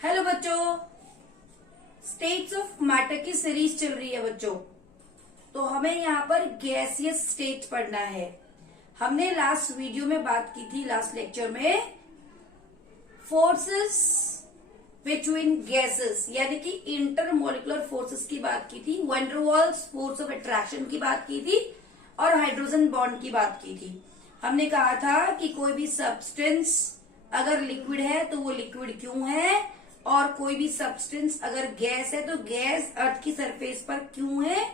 Hello बच्चों, states of matter की series चल रही है बच्चों। तो हमें यहाँ पर गैसियस स्टेट पढ़ना है। हमने लास्ट वीडियो में बात की थी, लास्ट लेक्चर में, फोर्सेस बिटवीन गैसेस यानी कि इंटरमोलिकुलर फोर्सेस की बात की थी, van der Waals force of attraction की बात की थी और हाइड्रोजन बॉन्ड की बात की थी। हमने कहा था कि कोई भी सब्सटेंस अगर लिक्विड है तो वो लिक्विड क्यों है, और कोई भी सब्सटेंस अगर गैस है तो गैस अर्थ की सरफेस पर क्यों है,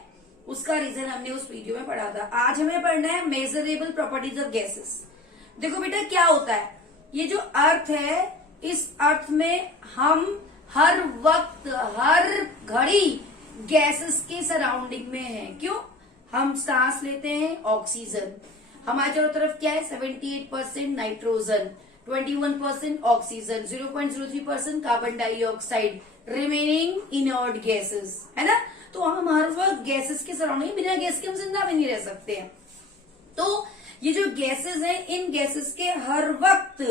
उसका रीजन हमने उस वीडियो में पढ़ा था। आज हमें पढ़ना है मेजरेबल प्रॉपर्टीज ऑफ गैसेस। देखो बेटा, क्या होता है, ये जो अर्थ है, इस अर्थ में हम हर वक्त हर घड़ी गैसेस के सराउंडिंग में हैं। क्यों? हम सांस लेते हैं ऑक्सीजन, हमारे चारों तरफ क्या है, 78% nitrogen, 21% oxygen, 0.03% carbon dioxide, remaining inert gases, है ना। तो हम हर वक्त गैसेस के सराउंडिंग, बिना गैस के हम जिंदा भी नहीं रह सकते हैं। तो ये जो गैसेस हैं, इन गैसेस के हर वक्त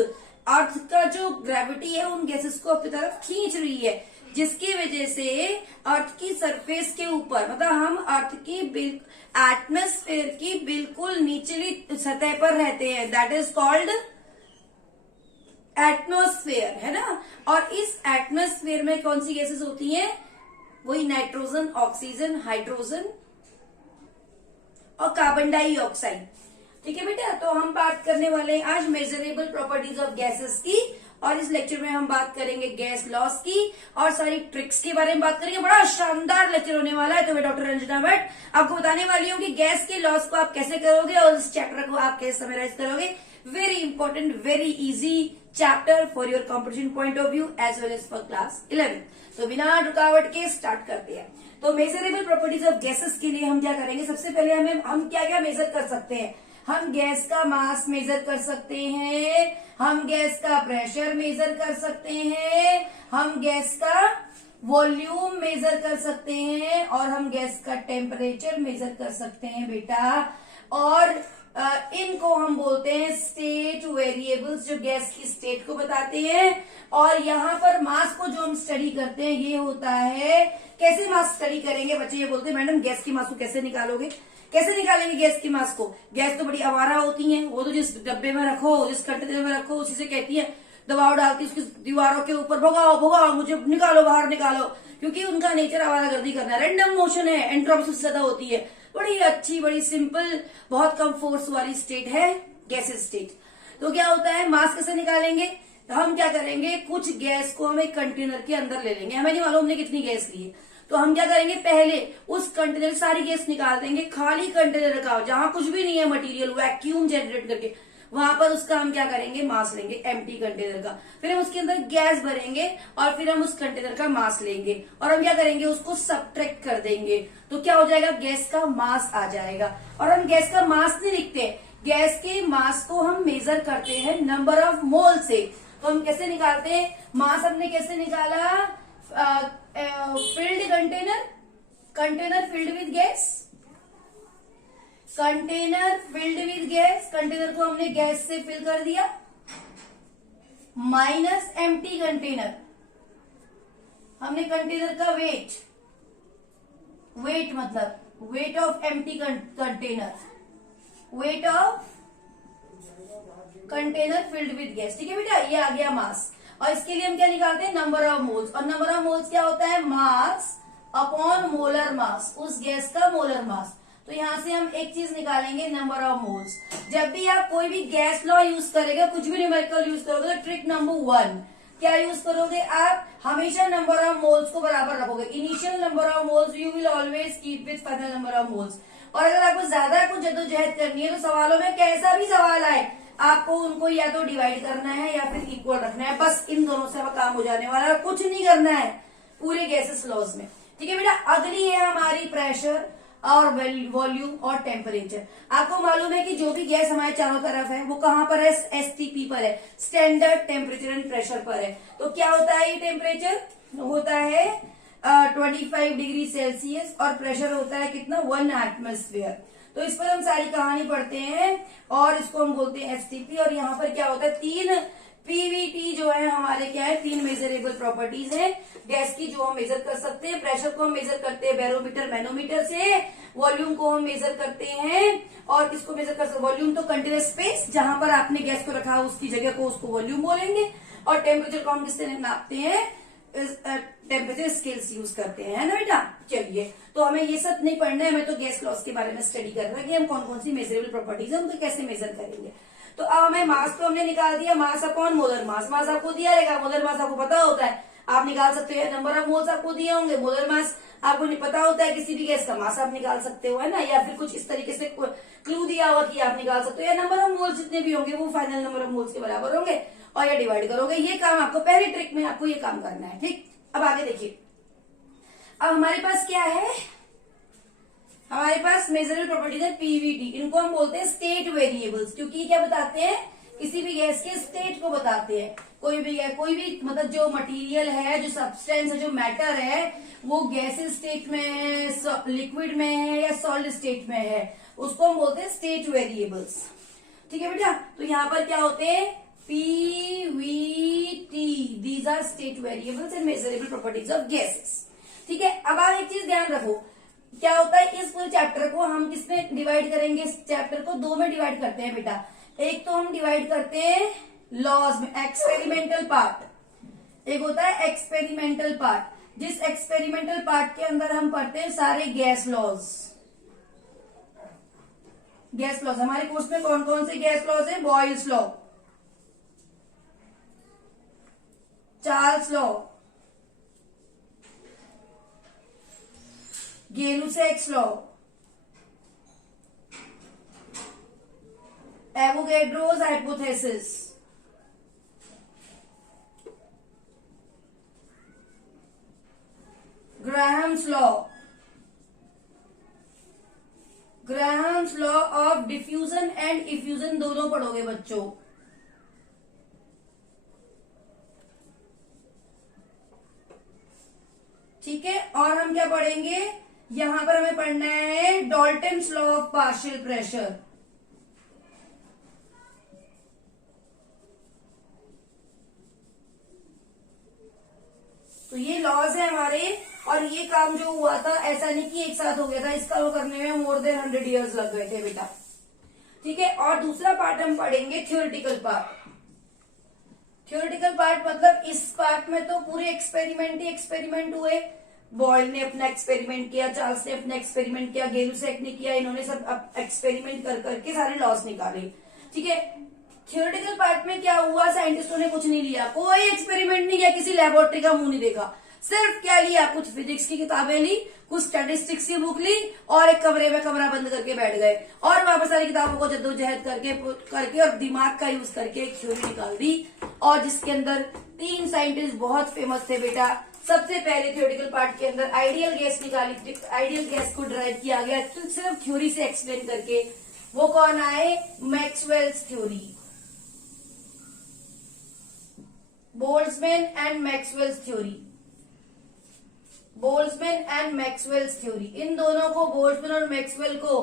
अर्थ का जो ग्रेविटी है उन गैसेस को अपनी तरफ खींच रही है, जिसकी वजह से अर्थ की सरफेस के ऊपर, मतलब हम अर्थ की एटमॉस्फेयर की बिल्कुल निचली सतह पर रहते हैं, दैट इज कॉल्ड एटमॉस्फेयर, है ना। और इस एटमॉस्फेयर में कौन सी गैसेस होती हैं? वही नाइट्रोजन, ऑक्सीजन, हाइड्रोजन और कार्बन डाइऑक्साइड। ठीक है बेटा, तो हम बात करने वाले हैं आज मेजरेबल प्रॉपर्टीज ऑफ गैसेस की, और इस लेक्चर में हम बात करेंगे गैस लॉस की और सारी ट्रिक्स के बारे में बात करेंगे। बड़ा शानदार लेक्चर होने वाला है। तो मैं डॉक्टर रंजना भट्ट आपको बताने वाली हूँ कि गैस के लॉस को आप कैसे करोगे और इस चैप्टर को आप कैसे समराइज करोगे। Very important, very easy chapter for your competition point of view as well as for class 11। तो बिना रुकावट के स्टार्ट करते हैं। तो मेजरेबल प्रॉपर्टीज ऑफ गैसेस के लिए हम क्या करेंगे, सबसे पहले हम क्या क्या मेजर कर सकते हैं। हम गैस का मास मेजर कर सकते हैं, हम गैस का प्रेशर मेजर कर सकते हैं, हम गैस का वॉल्यूम मेजर कर सकते हैं, और हम गैस का टेम्परेचर मेजर कर सकते हैं बेटा। और इनको हम बोलते हैं स्टेट वेरिएबल्स, जो गैस की स्टेट को बताते हैं। और यहाँ पर मास को जो हम स्टडी करते हैं ये होता है, कैसे मास स्टडी करेंगे। बच्चे ये बोलते हैं मैडम गैस की मास को कैसे निकालोगे, कैसे निकालेंगे गैस की मास को। गैस तो बड़ी आवारा होती है, वो तो जिस डब्बे में रखो, जिस कंटेनर में रखो, उसी से कहती है, दबाव डालती है उसकी दीवारों के ऊपर, भगाओ भगाओ मुझे, निकालो बाहर निकालो, क्योंकि उनका नेचर आवारागर्दी करना है, रैंडम मोशन है, एंट्रोपी सबसे ज्यादा होती है। बड़ी अच्छी, बड़ी सिंपल, बहुत कम फोर्स वाली स्टेट है गैसेस स्टेट। तो क्या होता है, मास कैसे निकालेंगे, तो हम क्या करेंगे, कुछ गैस को हम एक कंटेनर के अंदर ले लेंगे, हमें नहीं मालूम हमने कितनी गैस ली है, तो हम क्या करेंगे, पहले उस कंटेनर सारी गैस निकाल देंगे, खाली कंटेनर रखा जहां कुछ भी नहीं है मटेरियल, वैक्यूम जनरेट करके, वहां पर उसका हम क्या करेंगे, मास लेंगे एम्प्टी कंटेनर का। फिर हम उसके अंदर गैस भरेंगे और फिर हम उस कंटेनर का मास लेंगे और हम क्या करेंगे, उसको सब्ट्रैक्ट कर देंगे। तो क्या हो जाएगा, गैस का मास आ जाएगा। और हम गैस का मास नहीं लिखते, गैस के मास को हम मेजर करते हैं नंबर ऑफ मोल से। तो हम कैसे निकालते हैं मास, हमने कैसे निकाला, field container filled with gas, container filled with gas, container को हमने गैस से फिल कर दिया, माइनस एम्प्टी कंटेनर, हमने कंटेनर का वेट मतलब weight of empty container, weight of container filled with gas. ठीक है बेटा, ये आ गया मास। और इसके लिए हम क्या निकालते हैं, नंबर ऑफ मोल्स। और नंबर ऑफ मोल्स क्या होता है, मास अपॉन मोलर मास, उस गैस का मोलर मास। तो यहां से हम एक चीज निकालेंगे, नंबर ऑफ मोल्स। जब भी आप कोई भी गैस लॉ यूज करेगा, कुछ भी न्यूमेरिकल यूज करोगे, तो ट्रिक नंबर 1 क्या यूज करोगे, आप हमेशा नंबर ऑफ मोल्स को बराबर रखोगे। Initial number of moles you will always keep with final number of moles. और अगर आपको ज्यादा कुछ जद्दोजहद करनी है, तो सवालों में कैसा भी सवाल आए, आपको उनको या तो डिवाइड करना है या फिर इक्वल रखना है, बस इन दोनों से काम हो जाने वाला है, कुछ नहीं करना है पूरे गैसेस लॉज में। ठीक है बेटा, अगली है हमारी प्रेशर और वॉल्यूम और टेम्परेचर। आपको मालूम है कि जो भी गैस हमारे चारों तरफ है वो कहाँ पर है, एसटीपी पर है, स्टैंडर्ड टेम्परेचर एंड प्रेशर पर है। तो क्या होता है, ये टेम्परेचर होता है 25 डिग्री सेल्सियस और प्रेशर होता है कितना, 1 एटमॉस्फेयर। तो इस पर हम सारी कहानी पढ़ते हैं और इसको हम बोलते हैं एसटीपी। और यहाँ पर क्या होता है, पीवीटी जो है हमारे क्या है, 3 मेजरेबल प्रॉपर्टीज है गैस की जो हम मेजर कर सकते हैं। प्रेशर को हम मेजर करते हैं बैरोमीटर मैनोमीटर से, वॉल्यूम को हम मेजर करते हैं और किसको मेजर कर सकते, वॉल्यूम तो कंटीन्यूअस स्पेस जहां पर आपने गैस को रखा उसकी जगह को उसको वॉल्यूम बोलेंगे, और टेम्परेचर को हम किससे नापते हैं, टेम्परेचर स्केल्स यूज करते हैं, है ना बेटा। चलिए, तो हमें ये सब नहीं पढ़ना है, हमें तो गैस लॉस के बारे में स्टडी करना है कि हम कौन कौन सी मेजरेबल प्रॉपर्टीज है उनको कैसे मेजर करेंगे। तो अब हमें मास तो हमने निकाल दिया, मास अपॉन मोलर मास, मास आपको दिया रहेगा, मोलर मास आपको पता होता है, आप निकाल सकते हो, नंबर ऑफ मोल्स आपको दिए होंगे, मोलर मास आपको नहीं पता होता है, किसी भी गैस का मास आप निकाल सकते हो, है ना, या फिर कुछ इस तरीके से क्लू दिया हुआ कि आप निकाल सकते हो, या नंबर ऑफ मोल्स जितने भी होंगे वो फाइनल नंबर ऑफ मोल्स के बराबर होंगे और ये डिवाइड करोगे। ये काम आपको पहली ट्रिक में आपको ये काम करना है, ठीक। अब आगे देखिए, अब हमारे पास क्या है, हमारे पास मेजरेबल प्रॉपर्टीज है पीवीटी, इनको हम बोलते हैं स्टेट वेरिएबल्स, क्योंकि क्या बताते हैं, किसी भी गैस के स्टेट को बताते हैं। कोई भी मतलब जो मटेरियल है, जो सब्सटेंस है, जो मैटर है, वो गैसेस स्टेट में है, लिक्विड में है या सॉलिड स्टेट में है, उसको हम बोलते हैं स्टेट वेरिएबल्स। ठीक है बेटा, तो यहाँ पर क्या होते हैं, PVT, these are state variables and measurable properties of gases. ठीक है, अब आप एक चीज ध्यान रखो, क्या होता है, इस पूरे चैप्टर को हम किसमें डिवाइड करेंगे, इस चैप्टर को 2 में डिवाइड करते हैं बेटा। एक तो हम डिवाइड करते हैं लॉज में, एक्सपेरिमेंटल पार्ट, एक होता है एक्सपेरिमेंटल पार्ट, जिस एक्सपेरिमेंटल पार्ट के अंदर हम पढ़ते हैं सारे गैस लॉज। गैस लॉज हमारे कोर्स में कौन कौन से गैस लॉज है, Boyle's law, Charles law, Gay Lussac's law, Avogadro's hypothesis, Graham's law, Graham's law of diffusion and effusion दोनों पढ़ोगे बच्चों। ठीक है, और हम क्या पढ़ेंगे, यहां पर हमें पढ़ना है Dalton's law of partial pressure. तो ये लॉज है हमारे, और ये काम जो हुआ था ऐसा नहीं कि एक साथ हो गया था, इसका वो करने में मोर देन 100 ईयर्स लग गए थे बेटा। ठीक है, और दूसरा पार्ट हम पढ़ेंगे थ्योरेटिकल पार्ट। थ्योरेटिकल पार्ट मतलब इस पार्ट में तो पूरे एक्सपेरिमेंट ही एक्सपेरिमेंट हुए, बॉयल ने अपना एक्सपेरिमेंट किया, चार्ल्स ने अपना एक्सपेरिमेंट किया, गै-लुसैक ने किया, इन्होंने सब एक्सपेरिमेंट कर करके सारे लॉस निकाले। ठीक है, थ्योरेटिकल पार्ट में क्या हुआ, साइंटिस्टों ने कुछ नहीं लिया, कोई एक्सपेरिमेंट नहीं किया, किसी लेबोरेटरी का मुंह नहीं देखा, सिर्फ क्या लिया, कुछ फिजिक्स की किताबें ली, कुछ स्टैटिस्टिक्स की बुक ली और एक कमरे में कमरा बंद करके बैठ गए और वापस सारी किताबों को जद्दोजहद करके और दिमाग का यूज करके एक थ्योरी निकाल दी, और जिसके अंदर 3 साइंटिस्ट बहुत फेमस थे बेटा। सबसे पहले थ्योरेटिकल पार्ट के अंदर आइडियल गैस निकाली, आइडियल गैस को ड्राइव किया गया सिर्फ थ्योरी से एक्सप्लेन करके। वो कौन आए, Maxwell's theory, Boltzmann and Maxwell's theory, Boltzmann and Maxwell's theory, इन दोनों को, बोल्ट्जमैन और मैक्सवेल को,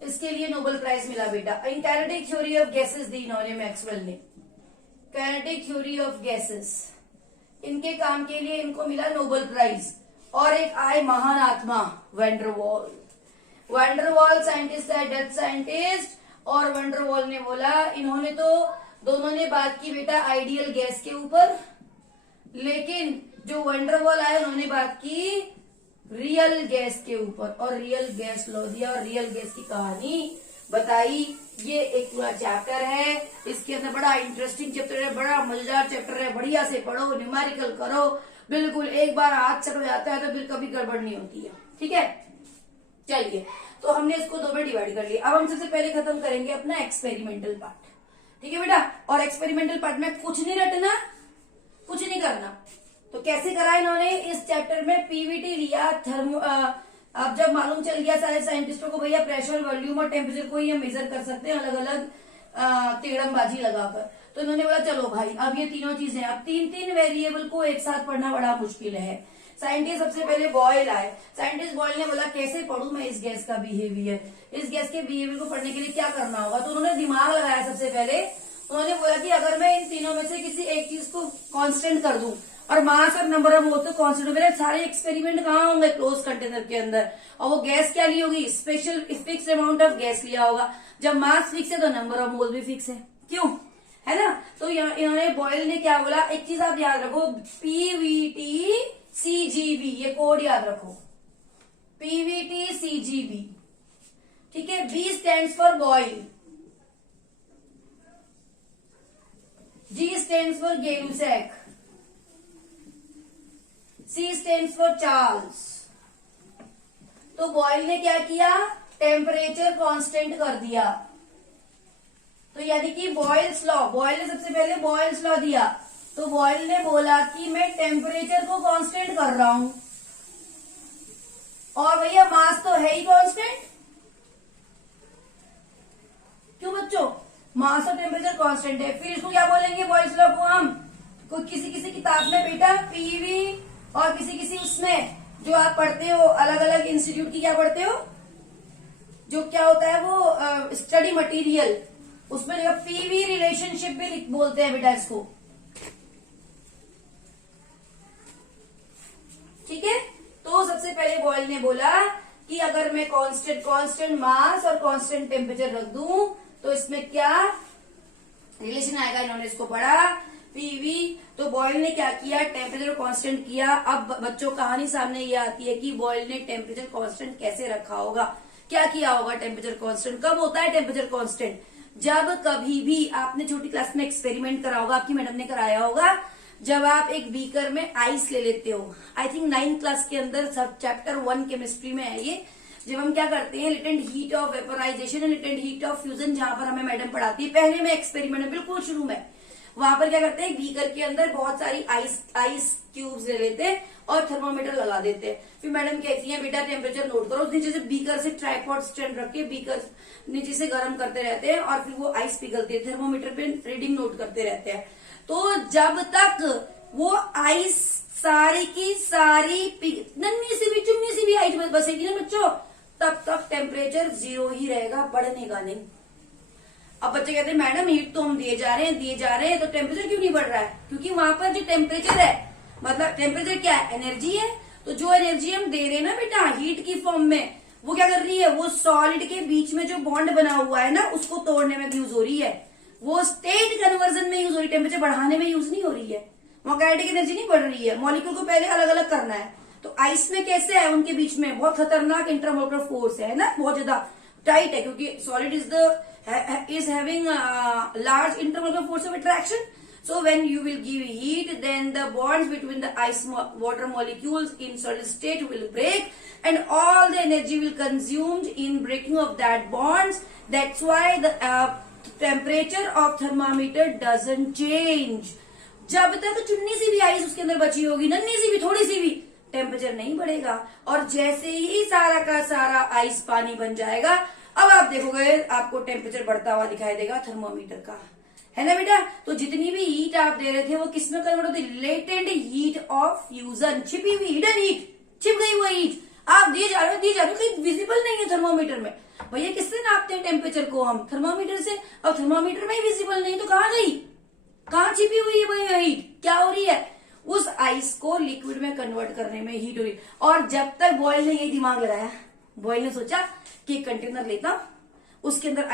इसके लिए नोबेल प्राइज मिला बेटा। इन काइनेटिक थ्योरी ऑफ गैसेस दी इन्होंने, मैक्सवेल ने, काइनेटिक थ्योरी ऑफ गैसेस, इनके काम के लिए इनको मिला नोबेल प्राइज। और एक आए महान आत्मा, वैंडरवॉल। वैंडरवॉल साइंटिस्ट है, डच साइंटिस्ट, और वैंडरवॉल ने बोला, इन्होंने तो दोनों ने बात की बेटा आइडियल गैस के ऊपर, लेकिन जो वैंडरवॉल आए उन्होंने बात की रियल गैस के ऊपर, और रियल गैस लॉ दिया और रियल गैस की कहानी बताई। ये एक पूरा चैप्टर है, इसके अंदर बड़ा इंटरेस्टिंग चैप्टर है, बड़ा मजेदार चैप्टर है, बढ़िया से पढ़ो, न्यूमेरिकल करो, बिल्कुल एक बार हाथ चढ़ जाता है तो फिर कभी गड़बड़ नहीं होती है। ठीक है, चलिए, तो हमने इसको 2 में डिवाइड कर लिया। अब हम सबसे पहले खत्म करेंगे अपना एक्सपेरिमेंटल पार्ट। ठीक है बेटा, और एक्सपेरिमेंटल पार्ट में कुछ नहीं रटना, कुछ नहीं करना। तो कैसे करा इन्होंने, इस चैप्टर में पीवीटी लिया, अब जब मालूम चल गया सारे साइंटिस्टों को भैया प्रेशर, वॉल्यूम और टेम्परेचर को ही हम मेजर कर सकते हैं अलग अलग तेड़मबाजी लगाकर, तो इन्होंने बोला चलो भाई अब ये तीनों चीजें, अब 3 वेरिएबल को एक साथ पढ़ना बड़ा मुश्किल है। साइंटिस्ट सबसे पहले बॉयल आए, साइंटिस्ट बॉयल ने बोला कैसे पढ़ूं मैं इस गैस का बिहेवियर, इस गैस के बिहेवियर को पढ़ने के लिए क्या करना होगा, तो उन्होंने दिमाग लगाया सबसे पहले, उन्होंने बोला कि अगर मैं इन तीनों में से किसी एक चीज को कांस्टेंट कर दूं और मास और नंबर ऑफ मोल्स तो कांस्टेंट, मेरे सारे एक्सपेरिमेंट कहाँ होंगे? क्लोज कंटेनर के अंदर। और वो गैस क्या ली होगी? Special fix amount of gas लिया होगा। जब मास फिक्स है तो नंबर ऑफ मोल भी फिक्स है, क्यों? है ना? तो इन्होंने बॉयल ने क्या बोला, एक चीज आप याद रखो, पीवीटी सीजीबी, ये कोड याद रखो, पीवीटी सीजीबी, ठीक है। B stands for Boyle, G stands for Gay Lussac, C stands for Charles. तो बॉयल ने क्या किया? टेम्परेचर कांस्टेंट कर दिया। तो यानी कि बॉयल्स लॉ, बॉयल ने सबसे पहले बॉयल्स लॉ दिया। तो बॉयल ने बोला कि मैं टेम्परेचर को कांस्टेंट कर रहा हूं, और भैया मास तो है ही कांस्टेंट, क्यों बच्चों? मास और टेम्परेचर कांस्टेंट है। फिर इसको क्या बोलेंगे बॉयल्स लॉ को हम? कोई किसी किताब में बेटा पीवी, और किसी उसमें जो आप पढ़ते हो अलग अलग इंस्टीट्यूट की, क्या पढ़ते हो, जो क्या होता है वो स्टडी मटेरियल, उसमें जो पीवी रिलेशनशिप भी बोलते हैं बेटा इसको, ठीक है। तो सबसे पहले बॉयल ने बोला कि अगर मैं कांस्टेंट मास और कांस्टेंट टेम्परेचर रख दूं तो इसमें क्या रिलेशन आएगा, इन्होंने इसको पढ़ा पीवी। तो बॉयल ने क्या किया? टेम्परेचर कांस्टेंट किया। अब बच्चों कहानी सामने ये आती है कि बॉयल ने टेम्परेचर कांस्टेंट कैसे रखा होगा, क्या किया होगा? टेम्परेचर कांस्टेंट कब होता है? टेम्परेचर कांस्टेंट जब कभी भी आपने छोटी क्लास में एक्सपेरिमेंट करा होगा, आपकी मैडम ने कराया होगा, जब आप एक बीकर में आइस ले लेते हो। आई थिंक 9th क्लास के अंदर सब चैप्टर 1 केमिस्ट्री में है ये। जब हम क्या करते हैं, latent heat of vaporisation and latent heat of fusion, जहां पर हमें मैडम पढ़ाती है पहले में एक्सपेरिमेंट में, बिल्कुल शुरू में, वहां पर क्या करते हैं, बीकर के अंदर बहुत सारी आइस क्यूब्स ले लेते हैं और थर्मोमीटर लगा देते हैं। फिर मैडम कहती है बेटा टेम्परेचर नोट करो। नीचे से बीकर से ट्राइपॉड स्टैंड रख के बीकर नीचे से गर्म करते रहते हैं और फिर वो आइस पिघलती है, थर्मोमीटर पे रीडिंग नोट करते रहते हैं। तो जब तक वो आइस सारी की सारी नन्ही सी भी चुन्नी सी भी आइस बसेगी ना बच्चों, तब तक टेम्परेचर 0 ही रहेगा, बढ़ने का नहीं। अब बच्चे कहते हैं मैडम हीट तो हम दिए जा रहे हैं तो टेम्परेचर क्यों नहीं बढ़ रहा है? क्योंकि वहां पर जो टेम्परेचर है, मतलब टेम्परेचर क्या है? एनर्जी है। तो जो एनर्जी हम दे रहे हैं ना बेटा हीट की फॉर्म में, वो क्या कर रही है? वो सॉलिड के बीच में जो बॉन्ड बना हुआ है ना, उसको तोड़ने में यूज हो रही है, वो स्टेट कन्वर्जन में यूज हो रही है, टेम्परेचर बढ़ाने में यूज नहीं हो रही है। वहां काइनेटिक एनर्जी नहीं बढ़ रही है, मॉलिक्यूल को पहले अलग अलग करना है। तो आइस में कैसे है? उनके बीच में बहुत खतरनाक इंटरमोलिकुलर फोर्स है ना, बहुत ज्यादा टाइट है, क्योंकि solid is having large intermolecular force of attraction. So when you will give heat, then the bonds between the ice water molecules in solid state will break, and all the energy will consumed in breaking of that bonds. That's why the temperature of thermometer doesn't change. जब तक चुन्नी सी भी ice उसके अंदर बची होगी, नन्ही सी भी, थोड़ी सी भी, टेम्परेचर नहीं बढ़ेगा। और जैसे ही सारा का सारा आइस पानी बन जाएगा, अब आप देखोगे आपको टेम्परेचर बढ़ता हुआ दिखाई देगा थर्मोमीटर का, है ना बेटा। तो जितनी भी हीट आप दे रहे थे वो किसमें कन्वर्ट होती? लेटेंट हीट ऑफ फ्यूजन, छिपी हुई हिडन हीट, छिप गई हुई हीट आप दिए जा रहे हो, कहीं विजिबल नहीं है थर्मोमीटर में। भैया किससे नापते हैं टेम्परेचर को? हम थर्मोमीटर से। अब थर्मोमीटर में ही विजिबल नहीं तो कहाँ गई? कहाँ छिपी हुई है भाई हीट? क्या हो रही है? उस आइस को लिक्विड में कन्वर्ट करने में हीट हो रही। और जब तक बॉयल ने यही दिमाग लगाया, बॉयल ने सोचा कि एक कंटेनर लेता हूं, उसके अंदर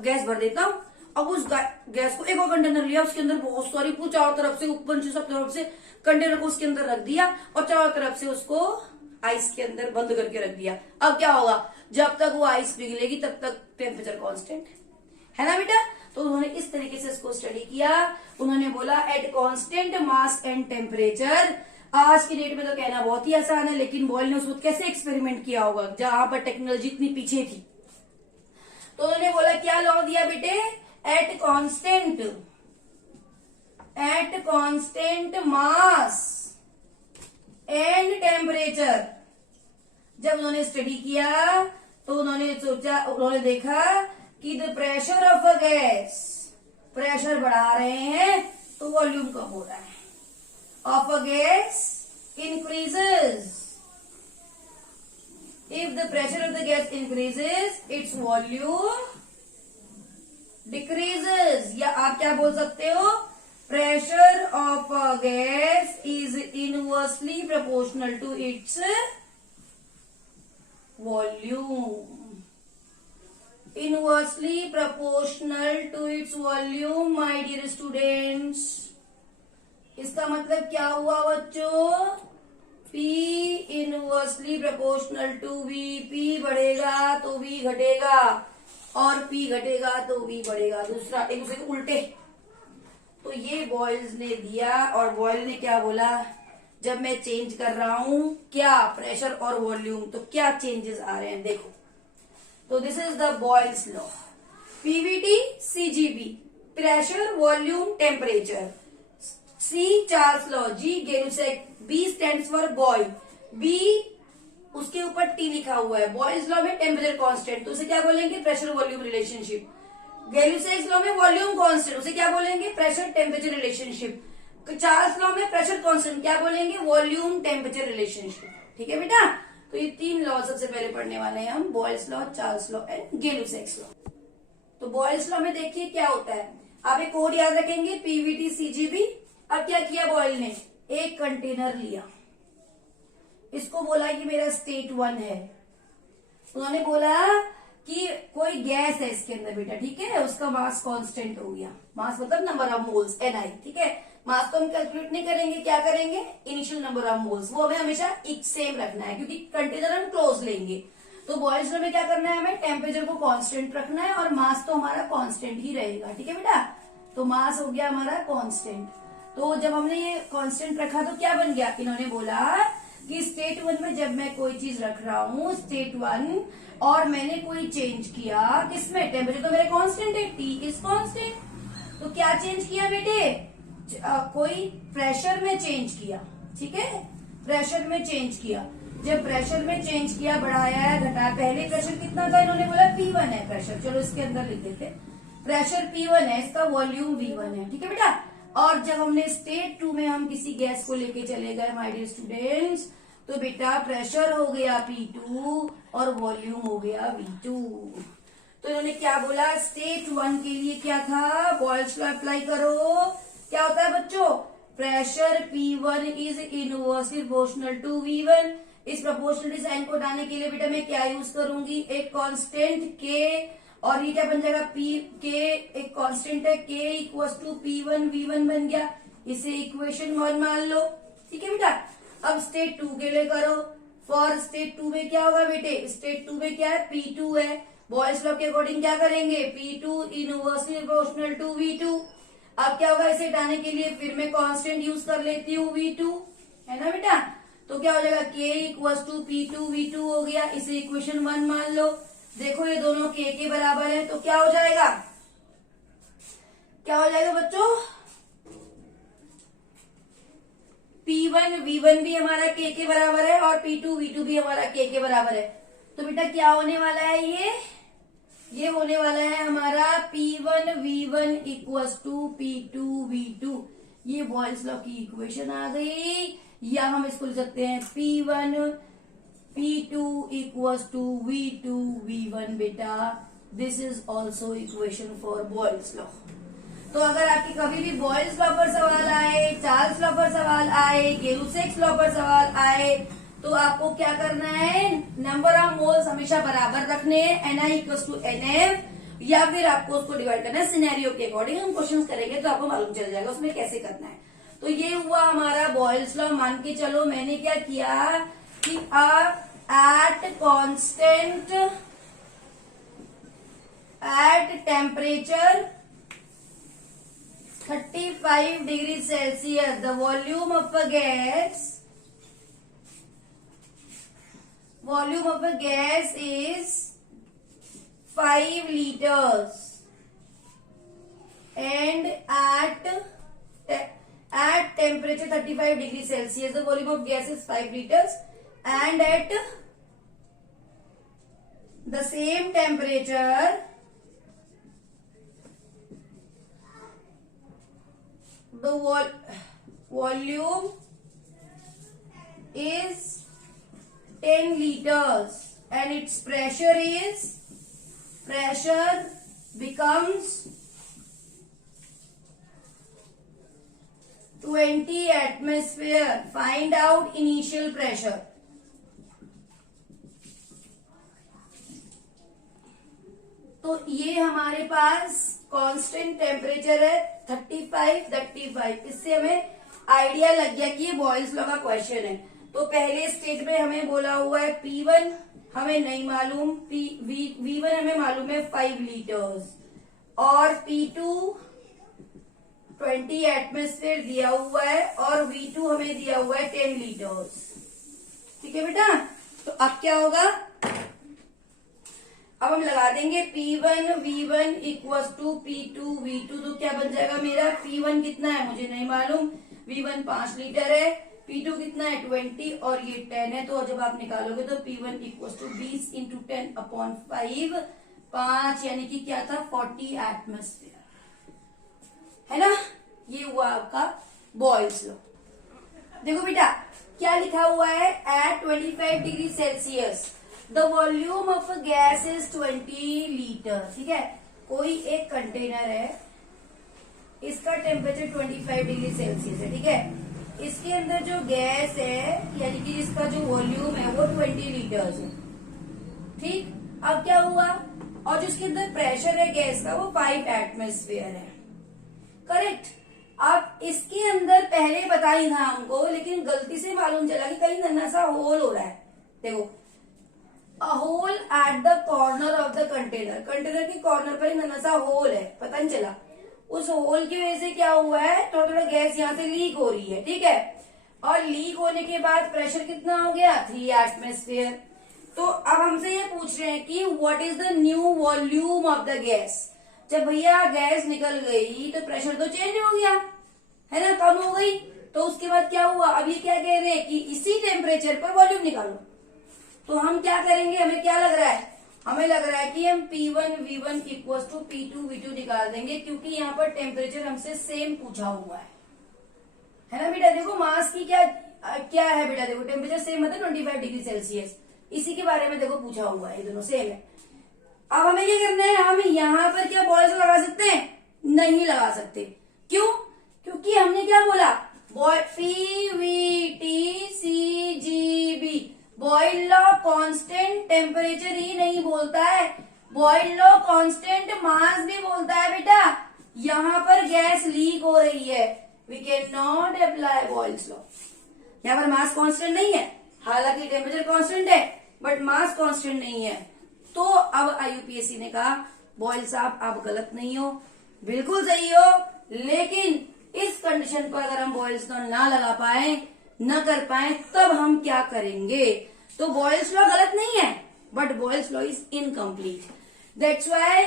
गैस भर देता हूं। अब उस गैस को एक और कंटेनर लिया, उसके अंदर बहुत सारी चारों तरफ से, ऊपर से सब तरफ से कंटेनर को उसके अंदर रख दिया और चारों तरफ से उसको आइस के अंदर बंद करके रख दिया। अब क्या होगा? जब तक वो आइस पिघलेगी तब तक टेम्परेचर कांस्टेंट है ना बेटा। तो उन्होंने इस तरीके से इसको स्टडी किया। उन्होंने बोला at constant mass and temperature. आज की डेट में तो कहना बहुत ही आसान है, लेकिन बॉयल ने उसको कैसे एक्सपेरिमेंट किया होगा जहां पर टेक्नोलॉजी इतनी पीछे थी। तो उन्होंने बोला क्या लॉ दिया बेटे? At constant mass and temperature. जब उन्होंने स्टडी किया तो उन्होंने देखा कि the pressure of a gas, pressure बढ़ा रहे हैं तो वॉल्यूम कम हो रहा है, of a gas increases. If the pressure of the gas increases, its volume decreases, या आप क्या बोल सकते हो, pressure of a gas is inversely proportional to its volume, inversely proportional to its volume my dear students. इसका मतलब क्या हुआ बच्चों, P inversely proportional to V, P बढ़ेगा तो V घटेगा और P घटेगा तो V बढ़ेगा, दूसरा एक दूसरे के उल्टे। तो ये बॉयल्स ने दिया और बॉयल ने क्या बोला, जब मैं चेंज कर रहा हूं क्या प्रेशर और वॉल्यूम तो क्या चेंजेस आ रहे हैं देखो। तो this is the Boyle's law, PVT CGB, pressure volume temperature, C Charles law, G Gay Lussac, B stands for Boyle, B उसके ऊपर T लिखा हुआ है, बॉयल्स लॉ में टेम्परेचर कांस्टेंट तो उसे क्या बोलेंगे, pressure volume relationship, Gay Lussac law में वॉल्यूम कांस्टेंट उसे क्या बोलेंगे, pressure temperature relationship, Charles law में प्रेशर कांस्टेंट क्या बोलेंगे, वॉल्यूम टेम्परेचर रिलेशनशिप। ठीक है बेटा, तो ये 3 लॉ सबसे पहले पढ़ने वाले हैं हम, Boyle's law, Charles law and Gay Lussac law. तो बॉयल्स लॉ में देखिए क्या होता है, आप एक कोड याद रखेंगे, पीवीटी सीजीबी। अब क्या किया बॉयल ने, एक कंटेनर लिया, इसको बोला कि मेरा स्टेट 1 है, उन्होंने बोला कि कोई गैस है इसके अंदर बेटा, ठीक है, उसका मास कांस्टेंट हो गया, मास मतलब नंबर ऑफ मोल्स Ni, ठीक है, मास तो हम कैलकुलेट नहीं करेंगे, क्या करेंगे, इनिशियल नंबर ऑफ मोल्स, वो हमें हमेशा एक सेम रखना है क्योंकि कंटेनर हम क्लोज लेंगे। तो बॉयल्स में क्या करना है, हमें टेम्परेचर को कांस्टेंट रखना है और मास तो हमारा कांस्टेंट ही रहेगा, ठीक है बेटा, तो मास हो गया हमारा कांस्टेंट। तो जब हमने ये कांस्टेंट रखा तो क्या बन गया, इन्होंने बोला कि स्टेट 1 में जब मैं कोई चीज रख रहा हूँ स्टेट 1 और मैंने कोई चेंज किया किसमें, टेम्परेचर तो मेरे कांस्टेंट है, T इज कांस्टेंट, तो क्या चेंज किया बेटे, कोई प्रेशर में चेंज किया, ठीक है, प्रेशर में चेंज किया, जब प्रेशर में चेंज किया, बढ़ाया है घटाया, पहले प्रेशर कितना था, इन्होंने बोला P1 है प्रेशर, चलो इसके अंदर लिख देते, प्रेशर P1 है, इसका वॉल्यूम V1 है, ठीक है बेटा। और जब हमने स्टेट 2 में हम किसी गैस को लेके चले गए माय डियर स्टूडेंट्स, तो बेटा प्रेशर हो गया P2 और वॉल्यूम हो गया V2। तो इन्होंने क्या बोला, स्टेट 1 के लिए क्या था, बॉयल्स लॉ अप्लाई करो, क्या होता है बच्चों, pressure P1 is inversely proportional to V1। इस प्रोपोर्शनलिटी साइन को हटाने के लिए बेटा मैं क्या यूज करूंगी, एक कांस्टेंट K, और ये क्या बन जाएगा, K एक कांस्टेंट है, K equals to P1 V1 बन गया, इसे इक्वेशन 1 मान लो, ठीक है बेटा। अब स्टेट 2 के लिए करो, फॉर स्टेट 2 में क्या होगा बेटे, स्टेट 2 में क्या है, P2 है, बॉयल्स लॉ के अकॉर्डिंग क्या करेंगे, P2 inversely proportional to V2। अब क्या होगा, इसे हटाने के लिए फिर मैं कांस्टेंट यूज कर लेती हूँ V2, है ना बेटा, तो क्या हो जाएगा, K equals to P2 V2 हो गया, इसे इक्वेशन 1 मान लो। देखो ये दोनों K के बराबर है तो क्या हो जाएगा, क्या हो जाएगा बच्चों, P1 V1 भी हमारा K के बराबर है और P2 V2 भी हमारा K के बराबर है। तो बेटा क्या होने वाला है, ये होने वाला है हमारा P1 V1 equals to P2 V2। ये बॉयल्स लॉ की इक्वेशन आ गई, या हम इसको लिख सकते हैं P1 P2 equals to V2 V1 बेटा, this is also equation for Boyle's law. तो अगर आपकी कभी भी बॉयल्स लॉ पर सवाल आए, चार्ल्स लॉ पर सवाल आए, गेलुसेक लॉ पर सवाल आए, तो आपको क्या करना है, नंबर ऑफ मोल्स हमेशा बराबर रखने हैं, Ni इक्वल्स टू NF, या फिर आपको उसको डिवाइड करना है सिनेरियो के अकॉर्डिंग। हम क्वेश्चन करेंगे तो आपको मालूम चल जाएगा उसमें कैसे करना है। तो ये हुआ हमारा बॉयल्स लॉ। मान के चलो मैंने क्या किया कि at constant at temperature 35 degree Celsius the volume of a gas is 5 liters and at temperature 35 degree Celsius the volume of gas is 5 liters and at the same temperature the volume is 10 liters and its pressure becomes 20 atmosphere. Find out initial pressure. तो ये हमारे पास constant temperature है 35। इससे हमें idea लग गया कि ये बॉयल्स लॉ का क्वेश्चन है। तो पहले स्टेट में हमें बोला हुआ है P1 हमें नहीं मालूम, V1 हमें मालूम है 5 लीटर्स और P2 20 एटमॉस्फेयर दिया हुआ है और V2 हमें दिया हुआ है 10 लीटर्स। ठीक है बेटा, तो अब क्या होगा, अब हम लगा देंगे P1 V1 equal to P2 V2। तो क्या बन जाएगा मेरा, P1 कितना है मुझे नहीं मालूम, V1 5 लीटर है, P2 कितना है 20 और ये 10 है। तो जब आप निकालोगे तो P1 इक्वल टू 20 इंटू 10/5 5 यानी कि क्या था 40 एटमॉस्फेयर, है ना। ये हुआ आपका बॉयल्स लॉ। देखो बेटा क्या लिखा हुआ है, at 25 degree Celsius the volume of a gas is 20 litre. ठीक है, कोई एक कंटेनर है, इसका टेम्परेचर 25 डिग्री सेल्सियस है। ठीक है, इसके अंदर जो गैस है यानी कि इसका जो वॉल्यूम है वो 20 लीटर्स है। ठीक, अब क्या हुआ, और जो इसके अंदर प्रेशर है गैस का वो 5 एटमॉस्फेयर है। करेक्ट। अब इसके अंदर पहले पता ही था हमको, लेकिन गलती से मालूम चला कि कहीं नन्हा सा होल हो रहा है। देखो, a hole at the corner of the container, container के कॉर्नर पर ही नन्हा सा होल है, पता नहीं चला। उस होल की वजह से क्या हुआ है, थोड़ा थोड़ा गैस यहाँ से लीक हो रही है। ठीक है, और लीक होने के बाद प्रेशर कितना हो गया 3 एटमॉस्फेयर। तो अब हमसे ये पूछ रहे हैं कि what is the new volume of the gas. जब भैया गैस निकल गई तो प्रेशर तो चेंज हो गया, है ना, कम हो गई। तो उसके बाद क्या हुआ, अभी क्या कह रहे हैं कि इसी टेम्परेचर पर वॉल्यूम निकालो। तो हम क्या करेंगे, हमें क्या लग रहा है, हमें लग रहा है कि हम P1 V1 equal to P2 V2 निकाल देंगे, क्योंकि यहाँ पर टेम्परेचर हमसे सेम पूछा हुआ है ना बेटा। देखो मास की क्या क्या है बेटा, देखो टेम्परेचर सेम मतलब 25 डिग्री सेल्सियस, इसी के बारे में देखो पूछा हुआ है, ये दोनों सेम है। अब हमें क्या करना है, हम यहाँ पर क्या बॉयल्स लगा सकते हैं, नहीं लगा सकते। क्यों, क्योंकि हमने क्या बोला, PVT/CGB Boyle law constant temperature ही नहीं बोलता है, बॉयल लॉ कांस्टेंट मास भी बोलता है बेटा। यहाँ पर गैस लीक हो रही है, we can not apply Boyle's law. यहाँ पर मास कांस्टेंट नहीं है, हालांकि टेम्परेचर कांस्टेंट है बट मास कांस्टेंट नहीं है। तो अब IUPAC ने कहा बॉयल साहब आप गलत नहीं हो, बिल्कुल सही हो, लेकिन इस कंडीशन पर अगर हम बॉयल्स लॉ ना लगा पाए, न कर पाए, तब हम क्या करेंगे। तो बॉयल्स लॉ गलत नहीं है but Boyle's law is incomplete. That's why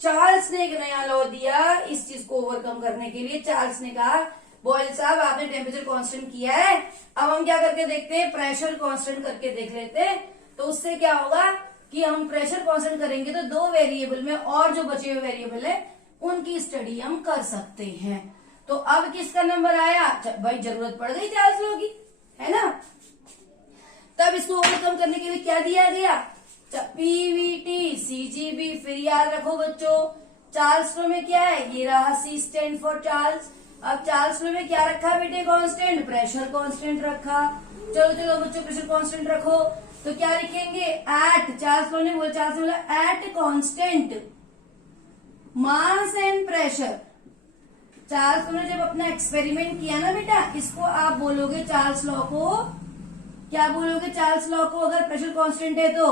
Charles ने एक नया लॉ दिया इस चीज को ओवरकम करने के लिए। चार्ल्स ने कहा बॉयल साहब आपने टेम्परेचर कांस्टेंट किया है, अब हम क्या करके देखते हैं, प्रेशर कांस्टेंट करके देख लेते हैं। तो उससे क्या होगा कि हम प्रेशर कांस्टेंट करेंगे तो 2 वेरिएबल में और जो बचे हुए वेरिएबल है उनकी स्टडी हम कर सकते हैं। तो अब किसका नंबर आया, भाई जरूरत पड़ गई चार्ल्स लॉ की, है ना। तब इसको ओवरकम करने के लिए क्या दिया गया, PVT/CGB। फिर याद रखो बच्चों, चार्ल्स लॉ में क्या है, ये रहा C स्टैंड फॉर चार्ल्स। अब चार्ल्स लॉ में क्या रखा बेटे, कांस्टेंट, प्रेशर कांस्टेंट रखा। चलो चलो बच्चों प्रेशर कांस्टेंट रखो, तो क्या लिखेंगे, एट, चार्ल्स लॉ ने बोला at constant mass and pressure. Charles law ने जब अपना एक्सपेरिमेंट किया ना बेटा, इसको आप बोलोगे चार्ल्स लॉ को, क्या बोलोगे चार्ल्स लॉ को, अगर प्रेशर कांस्टेंट है तो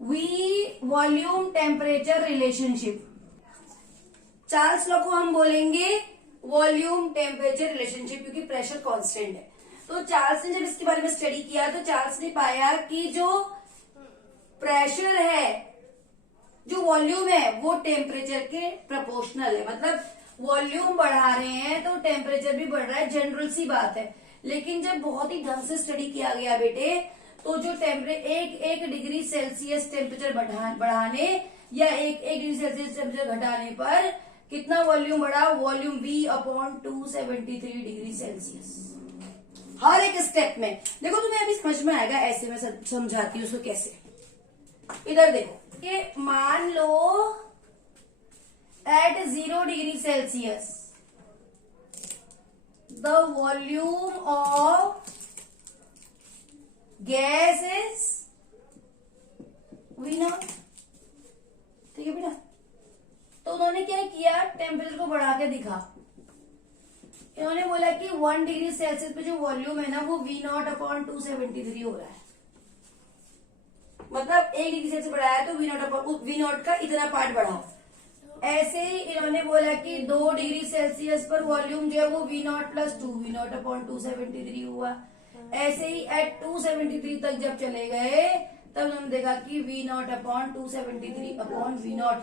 V volume temperature relationship. Charles law को हम बोलेंगे वॉल्यूम टेम्परेचर रिलेशनशिप, क्योंकि प्रेशर कांस्टेंट है। तो चार्ल्स ने जब इसके बारे में स्टडी किया तो चार्ल्स ने पाया कि जो प्रेशर है, जो वॉल्यूम है वो टेम्परेचर के प्रोपोर्शनल है। मतलब वॉल्यूम बढ़ा रहे हैं तो टेम्परेचर भी बढ़ रहा है, जनरल सी बात है। लेकिन जब बहुत ही ढंग से स्टडी किया गया बेटे, तो जो एक डिग्री सेल्सियस टेम्परेचर बढ़ाने या एक डिग्री सेल्सियस टेम्परेचर घटाने पर कितना वॉल्यूम बढ़ा, वॉल्यूम V/273 डिग्री सेल्सियस हर एक स्टेप में। देखो तुम्हें अभी समझ में आएगा, ऐसे मैं समझाती हूँ उसको कैसे। इधर देखो, ये मान लो at 0 degree Celsius, the volume of gas is V not. ठीक है बेटा, तो उन्होंने क्या किया, टेम्परेचर को बढ़ा के दिखा। इन्होंने बोला कि 1 डिग्री सेल्सियस पे जो वॉल्यूम है ना वो V नॉट अपॉन 273 हो रहा है। मतलब 1 डिग्री सेल्सियस बढ़ाया तो V नॉट का इतना पार्ट बढ़ाओ। ऐसे ही इन्होंने बोला कि 2 डिग्री सेल्सियस पर वॉल्यूम जो है वो V not plus 2 V not upon 273 हुआ। ऐसे ही एट 273 तक जब चले गए तब उन्होंने देखा कि V not upon 273 upon V not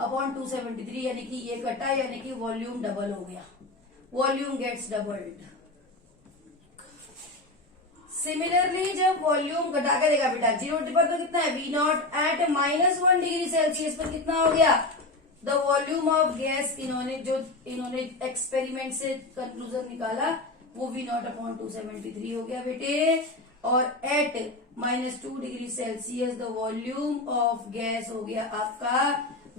upon 273, यानी कि ये कटा, यानी कि वॉल्यूम डबल हो गया, वॉल्यूम गेट्स डबल्ड। सिमिलरली जब वॉल्यूम घटा के देखा बेटा 0 पर तो कितना है V not at -1 degree Celsius पर कितना हो गया, द वॉल्यूम ऑफ गैस, इन्होंने एक्सपेरिमेंट से कंक्लूजन निकाला वो V नॉट अपॉन 273 हो गया बेटे। और at -2 degree Celsius the volume of gas हो गया आपका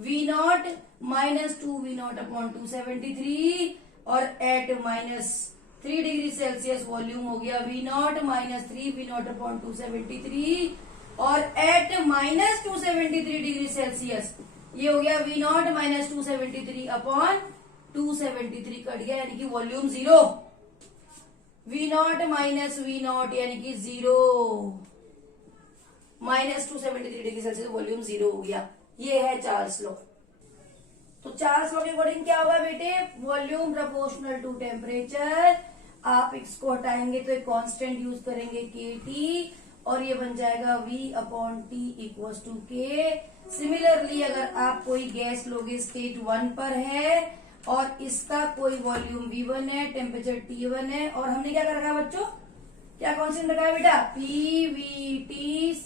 V not -2 V not upon 273, और एट -3 डिग्री सेल्सियस वॉल्यूम हो गया V not -3 V not upon 273, और एट -273 डिग्री सेल्सियस ये हो गया V नॉट -273 अपॉन 273 कट गया, यानी कि volume 0। V not minus V not यानी कि 0, -273 डिग्री सेल्सियस वॉल्यूम 0 हो गया। ये है चार्ल्स लॉ। तो चार्ल्स लॉ के अकॉर्डिंग क्या होगा बेटे, वॉल्यूम प्रोपोर्शनल टू टेम्परेचर। आप इसको हटाएंगे तो एक कांस्टेंट यूज करेंगे KT, और ये बन जाएगा V upon T equal to K। Similarly अगर आप कोई गैस लोगे स्टेट 1 पर है और इसका कोई वॉल्यूम V1 है, टेम्परेचर T1 है, और हमने क्या कर रखा है बच्चों, क्या कांस्टेंट रखा है बेटा, PVTCGB,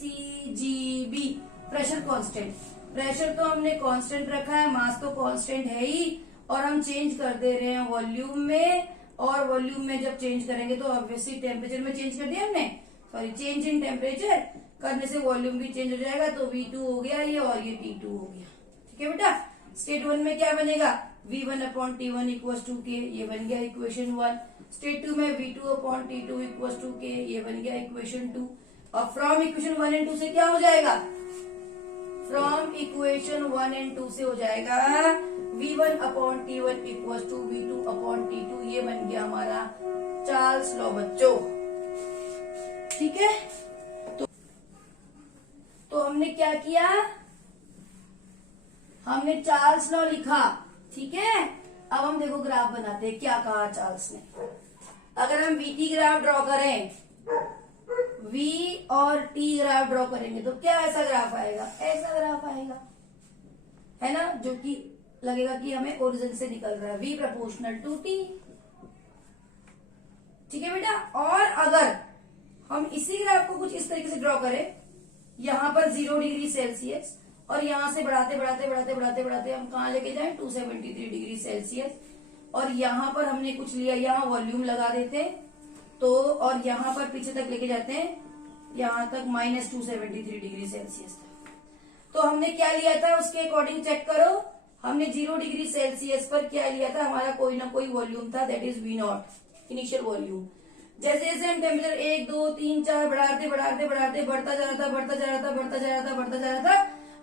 प्रेशर कांस्टेंट। प्रेशर तो हमने कांस्टेंट रखा है, मास तो कांस्टेंट है ही, और हम चेंज कर दे रहे हैं वॉल्यूम में, और वॉल्यूम में जब चेंज करेंगे तो ऑब्वियसली टेम्परेचर में चेंज कर दिया हमने, सॉरी चेंज इन टेम्परेचर करने से वॉल्यूम भी चेंज हो जाएगा, तो V2 हो गया ये, और ये T2 हो गया। ठीक है बेटा, स्टेट 1 में क्या बनेगा, V1 upon T1 equal to K, ये बन गया इक्वेशन 1। स्टेट 2 में V2 upon T2 equal to K, ये बन गया इक्वेशन 2। और फ्रॉम इक्वेशन 1 एंड 2 से क्या हो जाएगा, फ्रॉम इक्वेशन 1 एंड 2 से हो जाएगा V1 upon T1 equal to V2 upon T2, ये बन गया हमारा चार्ल्स लॉ बच्चों। ठीक है, तो हमने क्या किया, हमने चार्ल्स लॉ लिखा। ठीक है, अब हम देखो ग्राफ बनाते हैं, क्या कहा चार्ल्स ने। अगर हम VT ग्राफ ड्रॉ करें, V और T ग्राफ ड्रॉ करेंगे तो क्या ऐसा ग्राफ आएगा, ऐसा ग्राफ आएगा, है ना, जो कि लगेगा कि हमें ओरिजिन से निकल रहा है, V प्रोपोर्शनल टू T। ठीक है बेटा, और अगर हम इसी ग्राफ को कुछ इस तरीके से ड्रॉ करें, यहां पर 0 डिग्री सेल्सियस, और यहां से बढ़ाते बढ़ाते बढ़ाते बढ़ाते बढ़ाते हम कहां लेके जाएं, 273 डिग्री सेल्सियस, और यहां पर हमने कुछ लिया, यहां वॉल्यूम लगा देते हैं तो, और यहां पर पीछे तक लेके जाते हैं, यहां तक -273 डिग्री सेल्सियस तक। तो हमने क्या लिया था उसके अकॉर्डिंग चेक करो, हमने 0 डिग्री सेल्सियस पर क्या लिया था, हमारा कोई ना कोई वॉल्यूम था, that is V not, initial volume. जैसे जैसे हम टेम्परेचर 1 2 3 4 बढ़ाते बढ़ाते बढ़ाते बढ़ता जा रहा था, बढ़ता जा रहा था, बढ़ता जा रहा था, बढ़ता जा रहा था,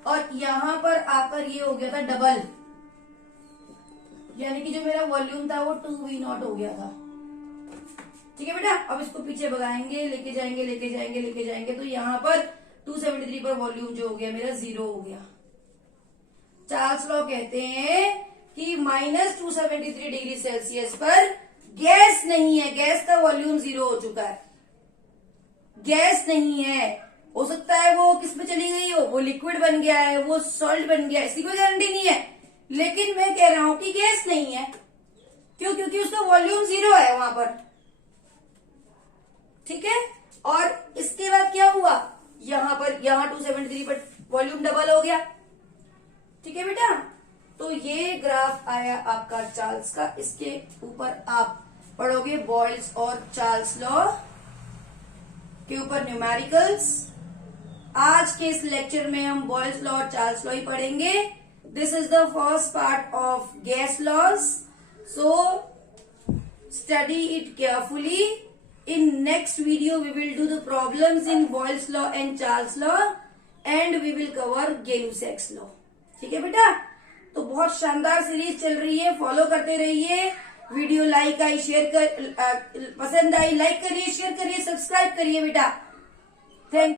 और यहां पर आकर ये हो गया था डबल, यानी कि जो मेरा वॉल्यूम था वो 2V नॉट हो गया था। ठीक है बेटा, अब इसको पीछे भगाएंगे, लेके जाएंगे लेके जाएंगे लेके जाएंगे, तो यहाँ पर 273 पर वॉल्यूम जो हो गया मेरा 0 हो गया। चार्ल्स लॉ कहते हैं कि -273 डिग्री सेल्सियस पर गैस नहीं है, गैस का वॉल्यूम 0 हो चुका है, गैस नहीं है। हो सकता है वो किस में चली गई हो, वो लिक्विड बन गया है, वो सॉल्ट बन गया है, इसकी कोई गारंटी नहीं है, लेकिन मैं कह रहा हूं कि गैस नहीं है। क्यों, क्योंकि उसका वॉल्यूम 0 है वहां पर। ठीक है, और इसके बाद क्या हुआ, यहां 273 पर वॉल्यूम डबल हो गया। ठीक है बेटा, तो ये ग्राफ आया आपका चार्ल्स का। इसके ऊपर आप पढ़ोगे बॉयल्स और चार्ल्स लॉ के ऊपर न्यूमेरिकल्स। आज के इस लेक्चर में हम बॉयल्स लॉ और चार्ल्स लॉ ही पढ़ेंगे। This is the first part of gas laws. So study it carefully. In next video we will do the problems in Boyle's law and Charles law and we will cover Gay-Lussac's law. ठीक है बेटा, तो बहुत शानदार series चल रही है, follow करते रहिए। वीडियो लाइक आई शेयर कर पसंद आई लाइक करिए, शेयर करिए, सब्सक्राइब करिए बेटा।